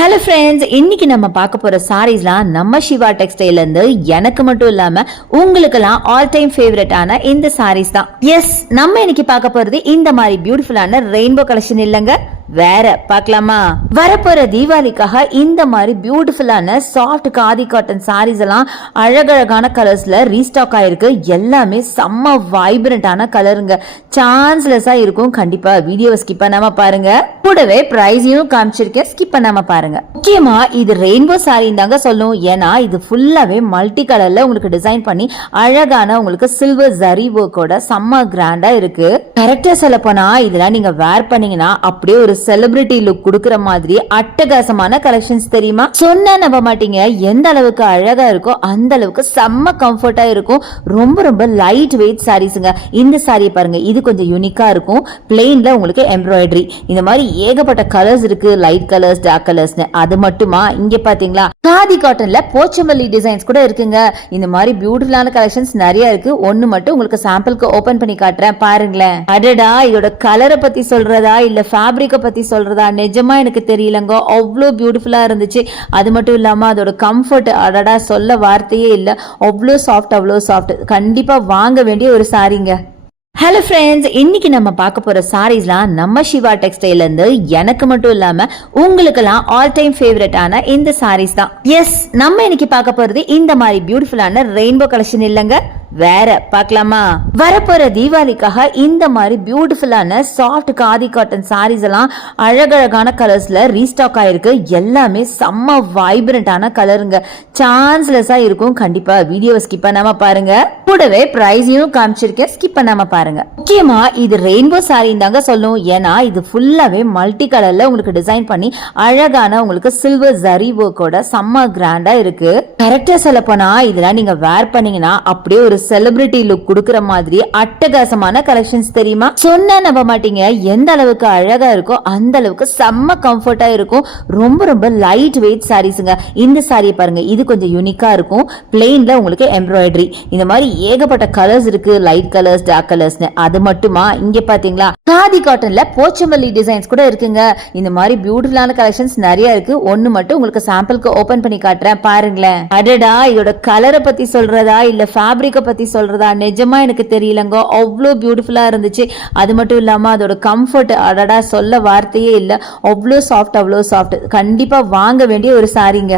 Hello friends, இன்னைக்கு நம்ம பார்க்க போற சாரீஸ்லாம் நம்ம சிவா டெக்ஸ்டைல்ல இருந்து எனக்கு மட்டும் இல்லாம உங்களுக்கெல்லாம் ஆல் டைம் ஃபேவரட்டான இந்த சாரீஸ் தான். எஸ், நம்ம இன்னைக்கு பார்க்க போறது இந்த மாதிரி பியூட்டிஃபுல்லான ரெயின்போ கலெக்ஷன் இல்லங்க, வேற பார்க்கலாமா? வரப்போற தீபாவளிக்காக இந்த மாதிரி பியூட்டிஃபுல்லான சாஃப்ட் காதி காட்டன் சாரீஸ் எல்லாம் அழகழகான கலர்ஸ்ல ரீஸ்டாக் ஆயிருக்கு. எல்லாமே செம்ம வைப்ரண்டான கலருங்க, சான்ஸ்லெஸ்ஸா இருக்கும். கண்டிப்பா வீடியோவை ஸ்கிப் பண்ணாம பாருங்க. கூடவே பிரைஸையும் காமிச்சிருக்கேன், ஸ்கிப் பண்ணாம பாருங்க. முக்கியமா இது ரெயின்போ சாரி தாங்க சொல்லும். ஏன்னா இது ஃபுல்லாவே மல்டி கலர்ல உங்களுக்கு டிசைன் பண்ணி அழகான உங்களுக்கு சில்வர் ஜரி ஒர்க்கோட செம்ம கிராண்டா இருக்கு. கரெக்டா சொல்ல போனா இதெல்லாம் நீங்க வேர் பண்ணீங்கன்னா அப்படியே ஒரு செலிபிரிட்டி லுக் கொடுக்கிற மாதிரி அட்டகாசமான கலெக்ஷன்ஸ். தெரியுமா? சொன்னா நம்ப மாட்டீங்க, எந்த அளவுக்கு அழகா இருக்கோ அந்த அளவுக்கு செம்ம கம்ஃபர்ட்டா இருக்கும். ரொம்ப ரொம்ப லைட் வெயிட் சாரீஸ்ங்க. இந்த சாரியை பாருங்க, இது கொஞ்சம் யூனிக்கா இருக்கும். பிளெயின்ல உங்களுக்கு எம்ப்ராய்டரி, இந்த மாதிரி ஏகப்பட்ட கலர்ஸ் இருக்கு, லைட் கலர்ஸ், டார்க் கலர்ஸ். அது மட்டுமா, இங்க பாத்தீங்களா காதி காட்டன்ல போச்சமல்லி டிசைன்ஸ் கூட இருக்குங்க. இந்த மாதிரி பியூட்டிஃபுல்லான கலெக்ஷன்ஸ் நிறைய இருக்கு. ஒன்னு மட்டும் உங்களுக்கு சாம்பிளுக்கு ஓபன் பண்ணி காட்டுறேன், பாருங்களேன். அடடா, இதோட கலரை பத்தி சொல்றதா இல்ல ஃபேப்ரிக்க பத்தி சொல்றதா நிஜமா எனக்கு தெரியலங்க. அவ்வளோ பியூட்டிஃபுல்லா இருந்துச்சு. அது மட்டும் இல்லாம அதோட கம்ஃபர்ட், அடடா சொல்ல வார்த்தையே இல்ல. அவ்வளோ சாஃப்ட், அவ்வளோ சாஃப்ட். கண்டிப்பா வாங்க வேண்டிய ஒரு சாரிங்க. ஹலோ ஃப்ரெண்ட்ஸ், இன்னைக்கு நம்ம பார்க்க போற சாரீஸ்லாம் நம்ம சிவா டெக்ஸ்டைல்ல இருந்து எனக்கு மட்டும் இல்லாம உங்களுக்கெல்லாம் ஆல் டைம் ஃபேவரட்டான இந்த சாரீஸ் தான். எஸ், நம்ம இன்னைக்கு பார்க்க போறது இந்த மாதிரி பியூட்டிஃபுல்லான ரெயின்போ கலெக்ஷன் இல்லங்க, வேற பார்க்கலாமா? வரப்போற தீபாவளிக்காக இந்த மாதிரி பியூட்டிஃபுல்லான சாஃப்ட் காதி காட்டன் சாரீஸ் எல்லாம் அழகழகான கலர்ஸ்ல ரீஸ்டாக் ஆயிருக்கு. எல்லாமே செம்ம வைப்ரண்டான கலருங்க, சான்ஸ்லெஸ்ஸா இருக்கும். கண்டிப்பா வீடியோவை ஸ்கிப் பண்ணாம பாருங்க. கூடவே பிரைஸையும் காமிச்சிருக்கேன், ஸ்கிப் பண்ணாம பாருங்க. முக்கியமா இது ரெயின்போ சாரி தாங்க சொல்லும். ஏன்னா இது ஃபுல்லாவே மல்டி கலர்ல உங்களுக்கு டிசைன் பண்ணி அழகான உங்களுக்கு சில்வர் ஜரி ஒர்க்கோட செம்ம கிராண்டா இருக்கு. கரெக்டா சொல்ல போனா இதெல்லாம் நீங்க வேர் பண்ணீங்கன்னா அப்படியே ஒரு செலிபிரிட்டி லுக் கொடுக்கிற மாதிரி அட்டகாசமான கலெக்ஷன்ஸ். தெரியுமா? சொன்னா நம்ப மாட்டீங்க, எந்த அளவுக்கு அழகா இருக்கோ அந்த அளவுக்கு செம்ம கம்ஃபர்ட்டா இருக்கும். ரொம்ப ரொம்ப லைட் வெயிட் சாரீஸ்ங்க. இந்த சாரியை பாருங்க, இது கொஞ்சம் யூனிக்கா இருக்கும். பிளெயின்ல உங்களுக்கு எம்ப்ராய்டரி, இந்த மாதிரி ஏகப்பட்ட கலர்ஸ் இருக்கு, லைட் கலர்ஸ், டார்க் கலர்ஸ். அது மட்டுமா, இங்க பாத்தீங்களா காதி காட்டன்ல போச்சமல்லி டிசைன்ஸ் கூட இருக்குங்க. இந்த மாதிரி பியூட்டிஃபுல்லான கலெக்ஷன்ஸ் நிறைய இருக்கு. ஒன்னு மட்டும் உங்களுக்கு சாம்பிளுக்கு ஓபன் பண்ணி காட்டுறேன், பாருங்களேன். அடடா, இதோட கலரை பத்தி சொல்றதா இல்ல ஃபேப்ரிக்க பத்தி சொல்றதா நிஜமா எனக்கு தெரியலங்க. அவ்வளோ பியூட்டிஃபுல்லா இருந்துச்சு. அது மட்டும் இல்லாம அதோட கம்ஃபர்ட், அடடா சொல்ல வார்த்தையே இல்ல. அவ்வளோ சாஃப்ட், அவ்வளோ சாஃப்ட். கண்டிப்பா வாங்க வேண்டிய ஒரு சாரிங்க.